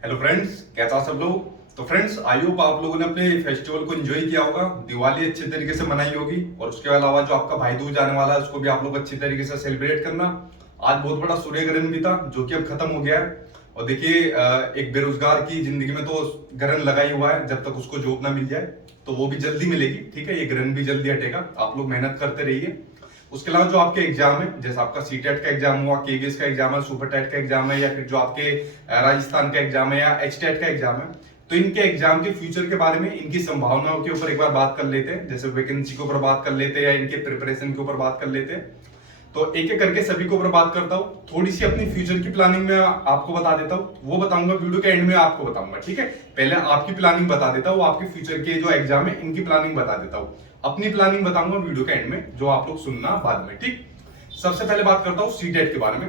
Hello friends, कैसा सब लोग। तो फ्रेंड्स, आई होप आप लोगों ने अपने फेस्टिवल को एंजॉय किया होगा, दिवाली अच्छे तरीके से मनाई होगी और उसके अलावा जो आपका भाई दूज आने वाला है उसको भी आप लोग अच्छी तरीके से सेलिब्रेट करना। आज बहुत बड़ा सूर्य ग्रहण भी था जो कि अब खत्म हो गया है। और देखिए, एक बेरोजगार की जिंदगी में तो ग्रहण लगा ही हुआ है, जब तक उसको जॉब ना मिल जाए तो वो भी जल्दी मिलेगी। ठीक है, ये ग्रहण भी जल्दी हटेगा, आप लोग मेहनत करते रहिए। उसके अलावा जो आपके एग्जाम है, जैसे आपका सीटेट का एग्जाम हुआ, केवीएस का एग्जाम है, सुपर टेट का एग्जाम है, या फिर जो आपके राजस्थान का एग्जाम है या एचटेट का एग्जाम है, तो इनके एग्जाम के फ्यूचर के बारे में, इनकी संभावनाओं के ऊपर एक बार बात कर लेते हैं। जैसे वैकेंसी के ऊपर बात कर लेते हैं या इनके प्रिपरेशन के ऊपर बात कर लेते हैं। तो एक एक करके सभी के ऊपर बात करता हूँ। थोड़ी सी अपनी फ्यूचर की प्लानिंग में आपको बता देता हूँ, वो बताऊंगा वीडियो के एंड में आपको बताऊंगा। ठीक है, पहले आपकी प्लानिंग बता देता हूँ, आपके फ्यूचर के जो एग्जाम है इनकी प्लानिंग बता देता हूँ। अपनी प्लानिंग बताऊंगा वीडियो के एंड में, जो आप लोग सुनना बाद में। ठीक, सबसे पहले बात करता हूँ सीटेट के बारे में।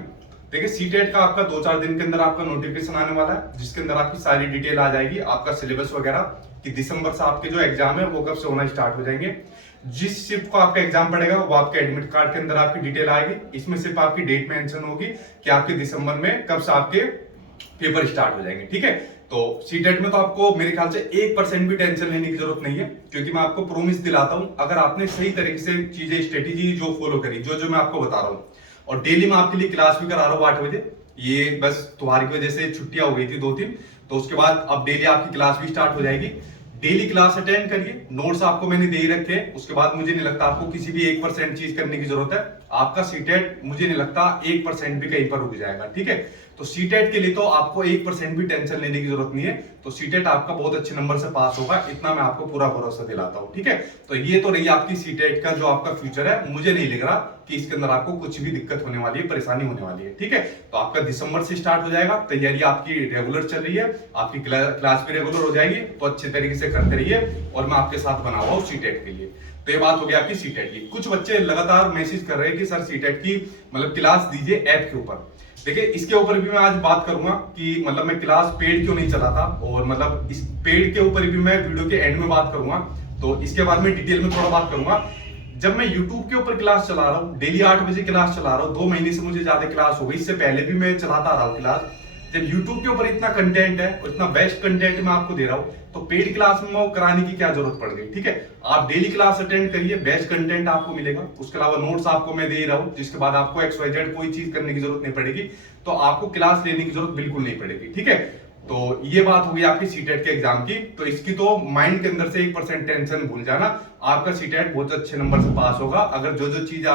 देखिए, सीटेट का आपका 2-4 दिन के अंदर आपका नोटिफिकेशन आने वाला है, जिसके अंदर आपकी सारी डिटेल आ जाएगी, आपका सिलेबस वगैरह, कि दिसंबर से आपके जो एग्जाम है वो कब से होना स्टार्ट हो जाएंगे। जिस शिफ्ट को आपका एग्जाम पड़ेगा वो आपके एडमिट कार्ड के अंदर आपकी डिटेल आएगी। इसमें सिर्फ आपकी डेट मेंशन होगी कि आपके दिसंबर में कब से आपके पेपर स्टार्ट हो जाएंगे। ठीक है, तो सीटेट में तो आपको मेरे ख्याल से 1% भी टेंशन लेने की जरूरत नहीं है, क्योंकि मैं आपको प्रोमिस दिलाता हूं, अगर आपने सही तरीके से चीजें, स्ट्रेटेजी जो फॉलो करी, जो जो मैं आपको बता रहा हूं, और डेली मैं आपके लिए क्लास भी करा रहा हूँ 8 बजे। ये बस तुम्हारी की वजह से छुट्टियां हो गई थी 2-3, तो उसके बाद अब डेली आपकी क्लास भी स्टार्ट हो जाएगी। डेली क्लास अटेंड करिए, नोट्स आपको मैंने दे ही रखे हैं। उसके बाद मुझे नहीं लगता आपको किसी भी 1% चीज करने की जरूरत है। आपका सीटेट मुझे नहीं लगता 1% भी कहीं पर रुक जाएगा। ठीक है, तो सीटेट के लिए तो आपको 1% भी टेंशन लेने की जरूरत नहीं है। तो सीटेट आपका बहुत अच्छे नंबर से पास होगा, इतना मैं आपको पूरा भरोसा दिलाता हूँ। ठीक है, तो ये तो रही आपकी सीटेट का जो आपका फ्यूचर है। मुझे नहीं लग रहा कि इसके अंदर आपको कुछ भी दिक्कत होने वाली है, परेशानी होने वाली है। ठीक है, तो आपका दिसंबर से स्टार्ट हो जाएगा, तैयारी आपकी रेगुलर चल रही है, आपकी क्लास भी रेगुलर हो जाएगी, तो अच्छे तरीके से करते रहिए और मैं आपके साथ बना हुआ हूँ सीटेट के लिए। तो ये बात हो गई आपकी सीटेट की। कुछ बच्चे लगातार मैसेज कर रहे हैं कि सर सीटेट की मतलब क्लास दीजिए ऐप के ऊपर। देखिए, इसके ऊपर भी मैं आज बात करूंगा कि मतलब मैं क्लास पेड क्यों नहीं चलाता, और मतलब इस पेड के ऊपर भी मैं वीडियो के एंड में बात करूंगा। तो इसके बारे में डिटेल में थोड़ा बात करूंगा। जब मैं YouTube के ऊपर क्लास चला रहा हूँ, डेली 8 बजे क्लास चला रहा हूँ, 2 महीने से मुझे ज्यादा क्लास हो गई, इससे पहले भी मैं चलाता आ रहा हूँ क्लास। जब YouTube के ऊपर इतना कंटेंट है और इतना बेस्ट कंटेंट मैं आपको दे रहा हूँ, तो पेड क्लास में वो कराने की क्या जरूरत पड़ गई। ठीक है, आप डेली क्लास अटेंड करिए, बेस्ट कंटेंट आपको मिलेगा। उसके अलावा नोट्स आपको मैं दे ही रहा हूँ, जिसके बाद आपको XYZ कोई चीज करने की जरूरत नहीं पड़ेगी, तो आपको क्लास लेने की जरूरत बिल्कुल नहीं पड़ेगी। ठीक है, तो ये बात होगी आपकी सीटेट के एग्जाम की। तो इसकी तो माइंड के अंदर से 1% टेंशन भूल जाना, आपका सीटेट बहुत अच्छे नंबर से पास होगा, अगर जो जो चीज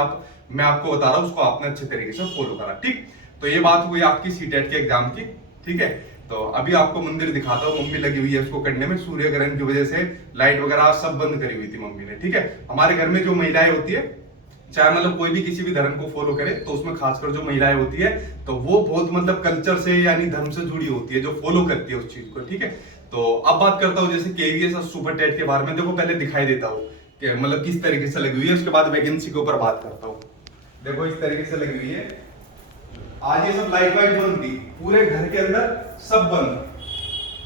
मैं आपको बता रहा हूँ उसको आपने अच्छे तरीके से फॉलो करा। ठीक, तो ये बात हुई आपकी सीटेट के एग्जाम की। ठीक है, तो अभी आपको मंदिर दिखाता हूँ, मम्मी लगी हुई है उसको करने में। सूर्य ग्रहण की वजह से लाइट वगैरह सब बंद करी हुई थी मम्मी ने। ठीक है, हमारे घर में जो महिलाएं होती है, चाहे मतलब कोई भी किसी भी धर्म को फॉलो करे, तो उसमें खासकर जो महिलाएं होती है, तो वो बहुत मतलब कल्चर से यानी धर्म से जुड़ी होती है, जो फॉलो करती है उस चीज को। ठीक है, तो अब बात करता हूँ जैसे केवीएस और सुपर टेट के बारे में। देखो, पहले दिखाई देता हूँ कि मतलब किस तरीके से लगी हुई है, उसके बाद वैकेंसी के ऊपर बात करता हूँ। देखो, इस तरीके से लगी हुई है। आज ये सब लाइट वाइट बंद थी, पूरे घर के अंदर सब बंद,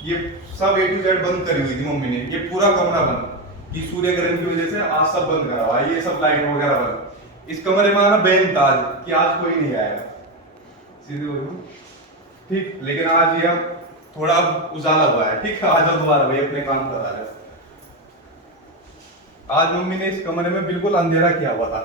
ये सब A to Z बंद करी हुई थी मम्मी ने। ये पूरा कमरा बंद, कि सूर्य ग्रहण की वजह से आज सब बंद करा हुआ, ये सब लाइट वगैरह बंद। इस कमरे में आना बैन था आज, कि आज कोई नहीं आएगा, सीधे बोलो। ठीक, लेकिन आज ये थोड़ा उजाला हुआ है। ठीक, आज हम दोबारा भाई अपने काम पर आ रहे। आज मम्मी ने इस कमरे में बिल्कुल अंधेरा किया हुआ था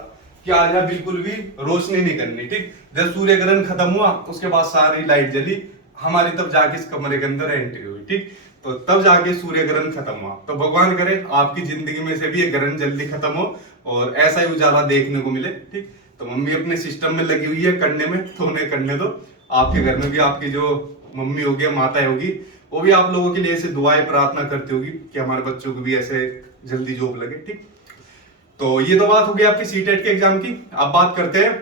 कि आज यहाँ बिल्कुल भी रोशनी नहीं करनी। ठीक, जब सूर्य ग्रहण खत्म हुआ उसके बाद सारी लाइट जली, हमारी तब जाके इस कमरे के अंदर एंट्री हुई। ठीक, तो तब जाके सूर्य ग्रहण खत्म हुआ। तो भगवान करे आपकी जिंदगी में से भी ये ग्रहण जल्दी खत्म हो और ऐसा ही उजाला देखने को मिले। ठीक, तो मम्मी अपने सिस्टम में लगी हुई है करने में, तो उन्हें करने दो। आपके घर में भी आपकी जो मम्मी होगी, माता होगी, वो भी आप लोगों के लिए ऐसे दुआएं प्रार्थना करती होगी कि हमारे बच्चों को भी ऐसे जल्दी जॉब लगे। ठीक, तो ये तो बात होगी आपकी सीटेट के एग्जाम की। अब बात करते हैं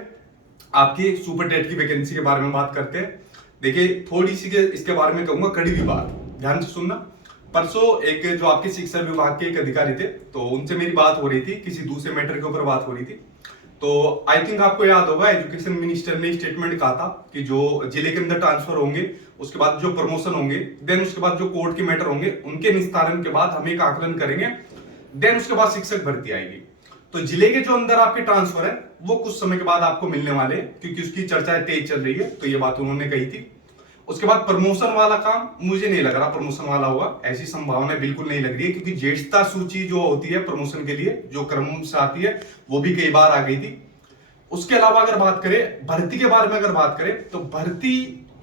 आपकी सुपर टेट की वैकेंसी के बारे में बात करते हैं। देखिए, थोड़ी सी इसके बारे में कहूंगा कड़ी भी बात, ध्यान से सुनना। परसों एक जो आपके शिक्षा विभाग के एक अधिकारी थे, तो उनसे मेरी बात हो रही थी, किसी दूसरे मैटर के ऊपर बात हो रही थी। तो आई थिंक आपको याद होगा, एजुकेशन मिनिस्टर ने स्टेटमेंट कहा था कि जो जिले के अंदर ट्रांसफर होंगे, उसके बाद जो प्रमोशन होंगे, देन उसके बाद जो कोर्ट के मैटर होंगे, उनके निस्तारण के बाद हम एक आकलन करेंगे, देन उसके बाद शिक्षक भर्ती आएगी। तो जिले के जो अंदर आपके ट्रांसफर है वो कुछ समय के बाद आपको मिलने वाले हैं, क्योंकि उसकी चर्चाएं तेज चल रही है। तो ये बात उन्होंने कही थी। उसके बाद प्रमोशन वाला काम मुझे नहीं लग रहा प्रमोशन वाला होगा, ऐसी संभावना बिल्कुल नहीं लग रही है, क्योंकि ज्येष्ठता सूची जो होती है प्रमोशन के लिए जो क्रम से आती है वो भी कई बार आ गई थी। उसके अलावा अगर बात करें भर्ती के बारे में, अगर बात करें तो भर्ती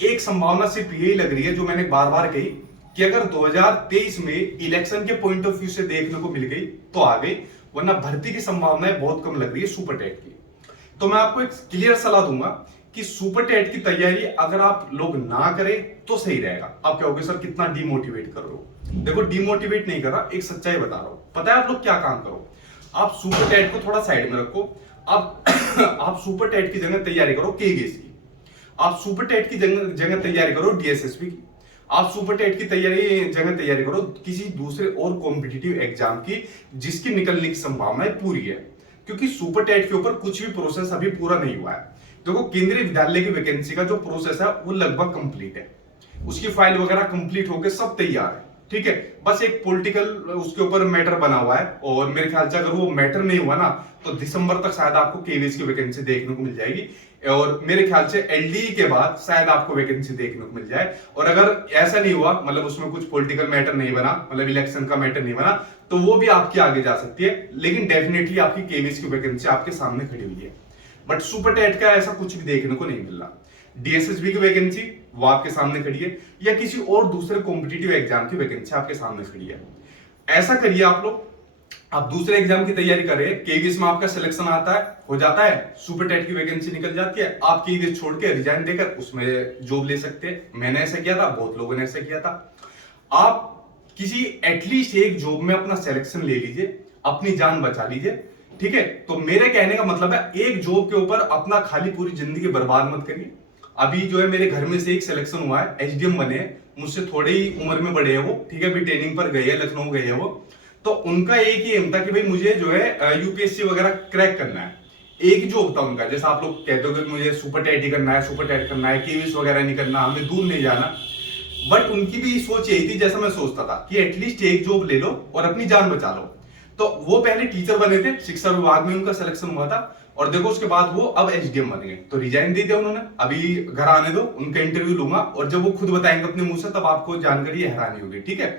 एक संभावना सिर्फ यही लग रही है जो मैंने बार बार कही कि अगर 2023 में इलेक्शन के पॉइंट ऑफ व्यू से देखने को मिल गई तो आ गई, वरना भर्ती की संभावनाएं बहुत कम लग रही है सुपर टेट की। तो मैं आपको एक क्लियर सलाह दूंगा कि सुपर टेट की तैयारी अगर आप लोग ना करें तो सही रहेगा। आप कहोगे सर कितना डिमोटिवेट कर रहे हो, देखो डिमोटिवेट नहीं कर रहा, एक सच्चाई बता रहा हूं। पता है आप लोग क्या काम करो, आप सुपर टेट को थोड़ा साइड में रखो, आप आप सुपर टेट की जगह तैयारी करो केवीएस की, आप सुपर टेट की जगह तैयारी करो डीएसएसबी की, आप सुपर टेट की जगह तैयारी करो किसी दूसरे और कॉम्पिटिटिव एग्जाम की जिसकी निकलने की संभावनाएं पूरी है, क्योंकि सुपर टेट के ऊपर कुछ भी प्रोसेस अभी पूरा नहीं हुआ है। देखो केंद्रीय विद्यालय की वैकेंसी का जो प्रोसेस है वो लगभग कंप्लीट है, उसकी फाइल वगैरह कंप्लीट होकर सब तैयार है, ठीक है। बस एक पॉलिटिकल उसके ऊपर मैटर बना हुआ है, और मेरे ख्याल से अगर वो मैटर नहीं हुआ ना तो दिसंबर तक शायद आपको केवीएस की वैकेंसी देखने को मिल जाएगी, और मेरे ख्याल से एलडीई के बाद शायद आपको वैकेंसी देखने को मिल जाए। और अगर ऐसा नहीं हुआ, मतलब उसमें कुछ पॉलिटिकल मैटर नहीं बना, मतलब इलेक्शन का मैटर नहीं बना, तो वो भी आपकी आगे जा सकती है, लेकिन डेफिनेटली आपकी केवीएस की वैकेंसी आपके सामने खड़ी हुई है। बट सुपर टेट का ऐसा कुछ भी देखने को नहीं मिल रहा। डीएसएसबी की वैकेंसी वो आपके सामने खड़ी है, या किसी और दूसरे कॉम्पिटिटिव एग्जाम की वैकेंसी आपके सामने खड़ी है। ऐसा करिए आप लोग, आप दूसरे एग्जाम की तैयारी कर रहे हैं, केवीएस में आपका सिलेक्शन आता है, हो जाता है, सुपर टेट की वैकेंसी निकल जाती है, आप केवीएस छोड़ के रिजाइन देकर उसमें जॉब ले सकते हैं। मैंने ऐसा किया था, बहुत लोगों ने ऐसा किया था। आप किसी एटलीस्ट एक जॉब में अपना सिलेक्शन ले लीजिए, अपनी जान बचा लीजिए, ठीक है। तो मेरे कहने का मतलब है एक जॉब के ऊपर अपना खाली पूरी जिंदगी बर्बाद मत करिए। अभी जो है मेरे घर में से एक सिलेक्शन हुआ है, एचडीएम बने हैं, मुझसे थोड़े ही उम्र में बड़े हैं वो, ठीक है, अभी ट्रेनिंग पर गए हैं, लखनऊ गए हैं वो। तो उनका एक ही एम था कि भाई मुझे जो है यूपीएससी वगैरह क्रैक करना है, एक ही जॉब था उनका। जैसा आप लोग कहते हो कि मुझे सुपर टेट ही करना है, सुपर टेट करना है, केवीएस वगैरह नहीं करना, हमें दूर नहीं जाना। बट उनकी भी सोच यही थी जैसा मैं सोचता था कि एटलीस्ट एक जॉब ले लो और अपनी जान बचा लो। तो वो पहले टीचर बने थे, शिक्षा विभाग में उनका सिलेक्शन हुआ था, और देखो उसके बाद वो अब एचडीएम बन गए। तो रिजाइन दे दिया उन्होंने, अभी घर आने दो, उनका इंटरव्यू लूंगा, और जब वो खुद बताएंगे अपने मुंह से तब आपको जानकारी हैरानी होगी, ठीक है।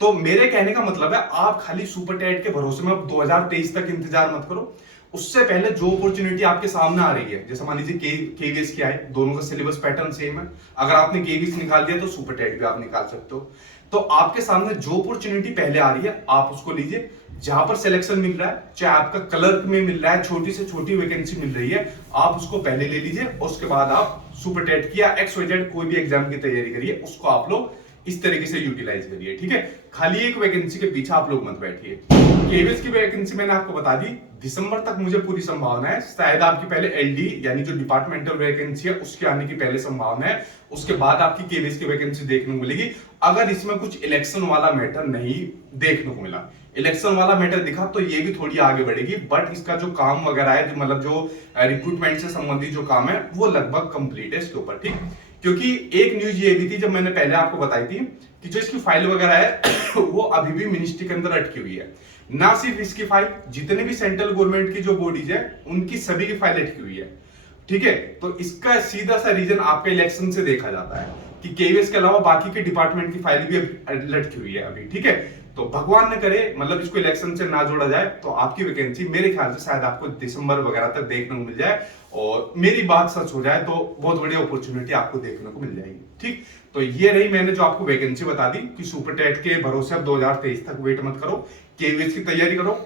तो मेरे कहने का मतलब है आप खाली सुपर टेट के भरोसे में अब 2023 तक इंतजार मत करो। उससे पहले जो अपॉर्चुनिटी आपके सामने आ रही है, जैसे मान लीजिए केवीएस की आए, दोनों का सिलेबस पैटर्न सेम है, अगर आपने केवीएस निकाल दिया तो सुपर टेट भी आप निकाल सकते हो। तो आपके सामने जो अपॉर्चुनिटी पहले आ रही है आप उसको लीजिए, जहां पर सिलेक्शन मिल रहा है, चाहे आपका क्लर्क में मिल रहा है, छोटी से छोटी वैकेंसी मिल रही है, आप उसको पहले ले लीजिए, और उसके बाद आप सुपर टेट की या XYZ कोई भी एग्जाम की तैयारी करिए, उसको आप लोग इस तरीके से यूटिलाइज करिए, ठीक है। खाली एक वैकेंसी के पीछे आप लोग मत बैठिए। केवीएस की वैकेंसी मैंने आपको बता दी, दिसंबर तक मुझे पूरी संभावना है, शायद आपकी पहले एलडी यानी जो डिपार्टमेंटल वैकेंसी है उसके आने की पहले संभावना है, उसके बाद आपकी केवीएस की वैकेंसी देखने को मिलेगी, अगर इसमें कुछ इलेक्शन वाला मैटर नहीं देखने को मिला। इलेक्शन वाला मैटर दिखा तो ये भी थोड़ी आगे बढ़ेगी, बट इसका जो काम वगैरह है, जो मतलब जो रिक्रूटमेंट से संबंधित जो काम है वो लगभग कंप्लीट है इसके ऊपर, ठीक। क्योंकि एक न्यूज ये भी थी जब मैंने पहले आपको बताई थी कि जो इसकी फाइल वगैरह है वो अभी भी मिनिस्ट्री के अंदर अटकी हुई है। ना सिर्फ इसकी फाइल, जितने भी सेंट्रल गवर्नमेंट की जो बॉडीज है उनकी सभी की फाइल अटकी हुई है, ठीक है। तो इसका सीधा सा रीजन आपके इलेक्शन से देखा जाता है कि केवीएस के अलावा बाकी के डिपार्टमेंट की फाइल भी लटकी हुई है अभी, ठीक है। तो भगवान न करे मतलब इसको इलेक्शन से ना जोड़ा जाए तो आपकी वैकेंसी मेरे ख्याल से शायद आपको दिसंबर वगैरह तक देखने को मिल जाए, और मेरी बात सच हो जाए तो बहुत बड़ी अपॉर्चुनिटी आपको देखने को मिल जाएगी, ठीक। तो ये रही मैंने जो आपको वैकेंसी बता दी कि सुपर टेट के भरोसे अब 2023 तक वेट मत करो, केवीएस की तैयारी करो,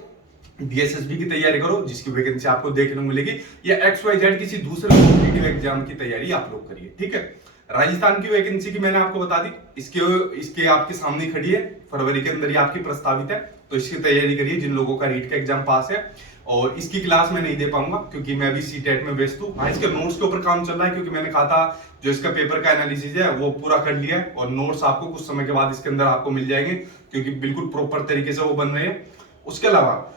डीएसएसबी की तैयारी करो जिसकी वैकेंसी आपको देखने को मिलेगी, या XYZ किसी दूसरे कॉम्पिटिटिव एग्जाम की तैयारी आप लोग करिए, ठीक है। राजस्थान की वैकेंसी की मैंने आपको बता दी, इसके आपके सामने खड़ी है, फरवरी के अंदर ही आपकी प्रस्तावित है, तो इसकी तैयारी करिए जिन लोगों का रीट का एग्जाम पास है। और इसकी क्लास मैं नहीं दे पाऊंगा क्योंकि मैं अभी सीटेट में व्यस्त हूँ। हाँ, इसके नोट्स के ऊपर काम चल रहा है, क्योंकि मैंने कहा था जो इसका पेपर का एनालिसिस है वो पूरा कर लिया है, और नोट्स आपको कुछ समय के बाद इसके अंदर आपको मिल जाएंगे, क्योंकि बिल्कुल प्रॉपर तरीके से वो बन रहे हैं। उसके अलावा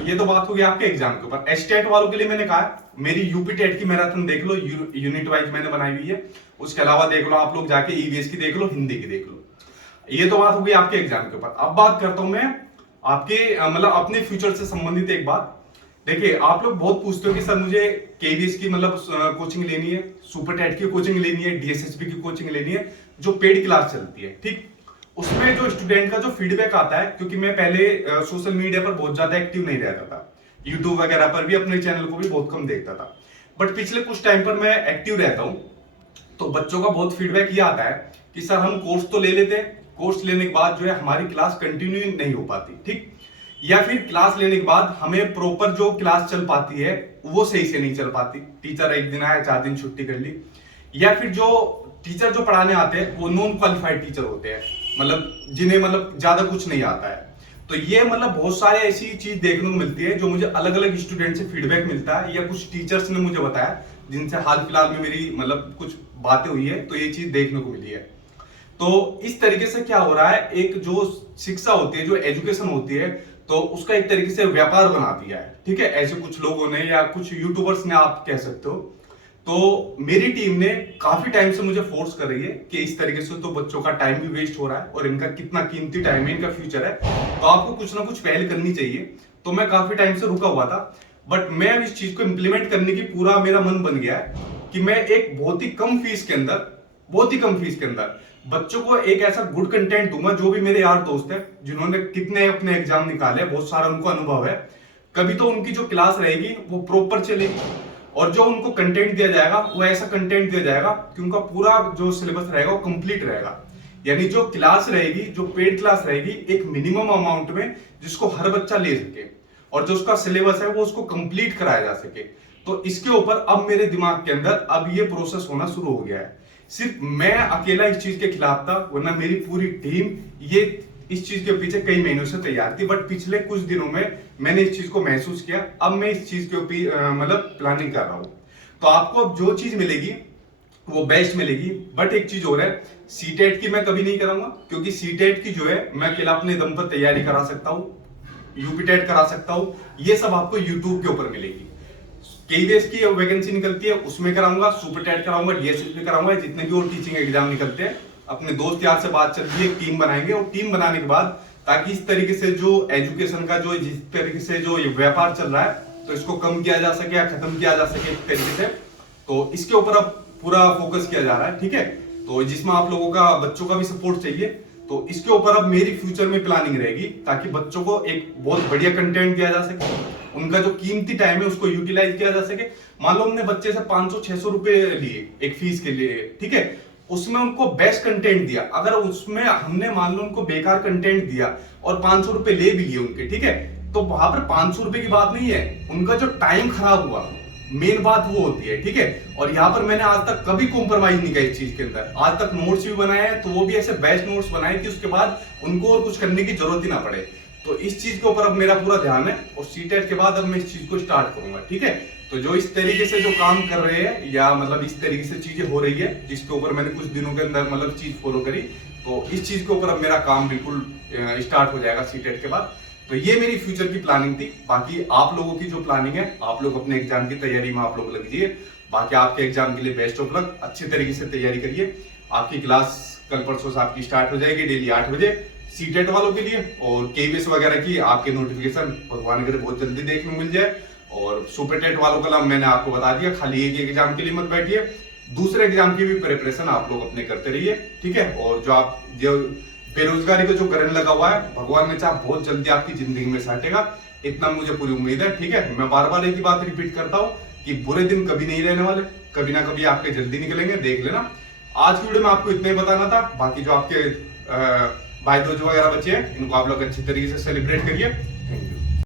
ये तो बात हो गई आपके एग्जाम के ऊपर। एस्टेट वालों के लिए मैंने कहा मेरी यूपी टेट की मैराथन देख लो, यूनिट वाइज मैंने बनाई हुई है। उसके अलावा देख लो आप लोग जाके ईवीएस की देख लो, हिंदी की देख लो। ये तो बात हो गई आपके एग्जाम के ऊपर। अब बात करता हूं मैं आपके मतलब अपने फ्यूचर से संबंधित एक बात देखिए, आप लोग बहुत पूछते हो कि सर मुझे केवीएस की मतलब कोचिंग लेनी है, सुपर टेट की कोचिंग लेनी है, डीएसएसबी की कोचिंग लेनी है, जो पेड क्लास चलती है, ठीक। उसमें जो स्टूडेंट का जो फीडबैक आता है, क्योंकि मैं पहले सोशल मीडिया पर बहुत ज्यादा एक्टिव नहीं रहता था, यूट्यूब वगैरह पर भी अपने चैनल को भी बहुत कम देखता था, बट पिछले कुछ टाइम पर मैं एक्टिव रहता हूँ। तो बच्चों का बहुत फीडबैक ये आता है कि सर हम कोर्स तो ले लेते हैं, कोर्स लेने के बाद जो है हमारी क्लास कंटिन्यू नहीं हो पाती, ठीक, या फिर क्लास लेने के बाद हमें प्रॉपर जो क्लास चल पाती है वो सही से नहीं चल पाती, टीचर एक दिन आया 4 दिन छुट्टी कर ली, या फिर जो टीचर जो पढ़ाने आते हैं वो नॉन क्वालिफाइड टीचर होते हैं, मतलब जिन्हें मतलब ज्यादा कुछ नहीं आता है। तो ये मतलब बहुत सारे ऐसी चीज देखने को मिलती है जो मुझे अलग अलग स्टूडेंट से फीडबैक मिलता है, या कुछ टीचर्स ने मुझे बताया जिनसे हाल फिलहाल में मेरी मतलब कुछ बातें हुई है, तो ये चीज देखने को मिली है। तो इस तरीके से क्या हो रहा है, एक जो शिक्षा होती है, जो एजुकेशन होती है, तो उसका एक तरीके से व्यापार बना दिया है, ठीक है, ऐसे कुछ लोगों ने या कुछ यूट्यूबर्स ने, आप कह सकते हो। तो मेरी टीम ने काफी टाइम से मुझे फोर्स कर रही है कि इस तरीके से तो बच्चों का टाइम भी वेस्ट हो रहा है और इनका कितना कीमती टाइम है, इनका फ्यूचर है, तो आपको कुछ ना कुछ पहल करनी चाहिए। तो मैं काफी टाइम से रुका हुआ था, बट मैं अब इस चीज को इंप्लीमेंट करने की पूरा मेरा मन बन गया है कि मैं एक बहुत ही कम फीस के अंदर, बहुत ही कम फीस के अंदर बच्चों को एक ऐसा गुड कंटेंट दूंगा। जो भी मेरे यार दोस्त हैं जिन्होंने कितने अपने एग्जाम निकाले, बहुत सारा उनको अनुभव है, कभी तो उनकी जो क्लास रहेगी वो प्रॉपर चलेगी, और जो उनको कंटेंट दिया जाएगा वो ऐसा कंटेंट दिया जाएगा कि उनका पूरा जो सिलेबस रहेगा वो कंप्लीट रहेगा। यानी जो क्लास रहेगी, जो पेड क्लास रहेगी, एक मिनिमम अमाउंट में जिसको हर बच्चा ले सके, और जो उसका सिलेबस है वो उसको कंप्लीट कराया जा सके। तो इसके ऊपर अब मेरे दिमाग के अंदर अब ये प्रोसेस होना शुरू हो गया है। सिर्फ मैं अकेला इस चीज के खिलाफ था, वरना मेरी पूरी टीम ये इस चीज के पीछे कई महीनों से तैयार थी, बट पिछले कुछ दिनों में मैंने इस चीज को महसूस किया। अब मैं इस चीज के ऊपर मतलब प्लानिंग कर रहा हूं। तो आपको अब जो चीज मिलेगी वो बेस्ट मिलेगी, बट एक चीज और है, सीटेट की मैं कभी नहीं कराऊंगा, क्योंकि सीटेट की जो है मैं अकेला अपने दम पर तैयारी करा सकता हूँ, यूपीटेट करा सकता हूँ, ये सब आपको यूट्यूब के ऊपर मिलेगी। केवीएस की वैकेंसी निकलती है उसमें कराऊंगा, सुपर टेट कराऊंगा, डीएसएसबी कराऊंगा, जितने भी और टीचिंग एग्जाम निकलते हैं। अपने दोस्त यार से बात चल रही है, टीम बनाएंगे, और टीम बनाने के बाद ताकि इस तरीके से जो एजुकेशन का जो जिस तरीके से जो व्यापार चल रहा है, तो इसको कम किया जा सके या खत्म किया जा सके इस तरीके से। तो इसके ऊपर अब पूरा फोकस किया जा रहा है, ठीक है। तो जिसमें आप लोगों का, बच्चों का भी सपोर्ट चाहिए, तो इसके ऊपर अब मेरी फ्यूचर में प्लानिंग रहेगी, ताकि बच्चों को एक बहुत बढ़िया कंटेंट दिया जा सके, उनका जो कीमती टाइम है उसको यूटिलाइज किया जा सके। मान लो हमने बच्चे से 500-600 रुपए लिए एक फीस के लिए, ठीक है, उसमें उनको बेस्ट कंटेंट दिया, अगर उसमें हमने मान लो उनको बेकार कंटेंट दिया और 500 रुपए ले भी लिए उनके, ठीक है, तो वहां पर 500 रुपए की बात नहीं है, उनका जो टाइम खराब हुआ, मेन बात वो होती है, ठीक है। और यहाँ पर मैंने आज तक कभी कॉम्प्रोमाइज नहीं किया इस चीज के अंदर, आज तक नोट्स भी बनाए हैं, तो वो भी ऐसे बेस्ट नोट्स बनाए कि उसके बाद उनको और कुछ करने की जरूरत ही ना पड़े। तो इस चीज के ऊपर अब मेरा पूरा ध्यान है, और सीटेट के बाद अब मैं इस चीज को स्टार्ट करूंगा, ठीक है। तो जो इस तरीके से जो काम कर रहे हैं, या मतलब इस तरीके से चीजें हो रही है, जिसके ऊपर मैंने कुछ दिनों के अंदर मतलब चीज फॉलो करी, तो इस चीज के ऊपर अब मेरा काम बिल्कुल स्टार्ट हो जाएगा सीटेट के बाद। तो ये मेरी फ्यूचर की प्लानिंग थी। बाकी आप लोगों की जो प्लानिंग है, आप लोग अपने एग्जाम की तैयारी में आप लोग लगिए। बाकी आपके एग्जाम के लिए बेस्ट ऑफ लक, अच्छी तरीके से तैयारी करिए। आपकी क्लास कल परसों से आपकी स्टार्ट हो जाएगी डेली 8 बजे सीटेट वालों के लिए, और केवीएस वगैरह की आपके नोटिफिकेशन भगवान करे बहुत जल्दी देखने मिल जाए। और सुपर टेट वालों का नाम मैंने आपको बता दिया, खाली एक एग्जाम के लिए मत बैठिए, दूसरे एग्जाम की भी प्रिपरेशन आप लोग अपने करते रहिए, ठीक है। और जो बेरोजगारी का जो करंट लगा हुआ है, भगवान ने चाहा बहुत जल्दी आपकी जिंदगी में साटेगा, इतना मुझे पूरी उम्मीद है, ठीक है। मैं बार बार एक ही बात रिपीट करता हूँ कि बुरे दिन कभी नहीं रहने वाले, कभी ना कभी आपके जल्दी निकलेंगे, देख लेना। आज की वीडियो में आपको इतना ही बताना था। बाकी जो आपके भाई दोस्त वगैरह बच्चे हैं, इनको आप लोग अच्छी तरीके से सेलिब्रेट करिए। Thank you.